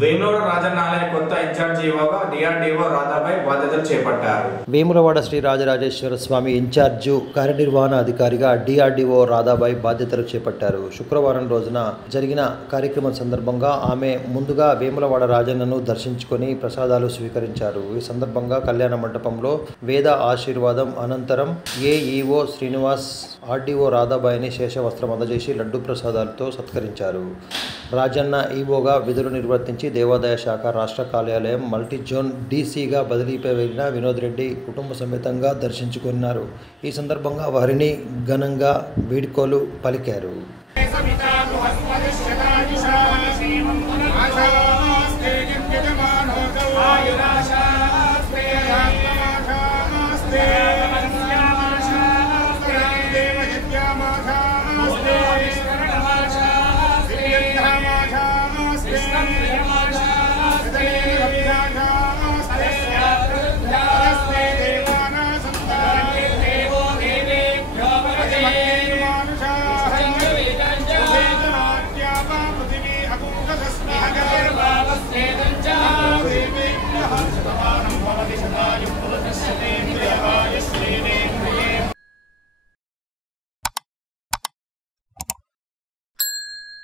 వేములవాడ రాజన్న ఆలయ కొత్త incharge ఈవోగా DRDO Radhabai బాధ్యతలు చేపట్టారు. వేములవాడ శ్రీ రాజరాజేశ్వర స్వామి ఇన్ఛార్జు కార్యనిర్వహణ అధికారిగా డిఆర్డీఓ రాధాబాయ్ బాధ్యతలు చేపట్టారు. శుక్రవారం రోజున జరిగిన కార్యక్రమం సందర్భంగా ఆమె ముందుగా వేములవాడ రాజన్నను దర్శించుకొని ప్రసాదాలు స్వీకరించారు. ఈ సందర్భంగా కళ్యాణ మండపంలో వేద ఆశీర్వాదం అనంతరం ఏఈఓ శ్రీనివాస్ ఆర్డీఓ రాధాబాయిని శేషవస్త్రం అందజేసి లడ్డు ప్రసాదాలతో సత్కరించారు. రాజన్న ఈవోగా విధులు నిర్వర్తించి దేవాదాయ శాఖ రాష్ట్ర కార్యాలయం మల్టీ జోన్ డీసీగా బదిలీపై వెళ్లిన వినోద్ రెడ్డి కుటుంబ సమేతంగా దర్శించుకున్నారు. ఈ సందర్భంగా వారిని ఘనంగా వీడ్కోలు పలికారు. దేవి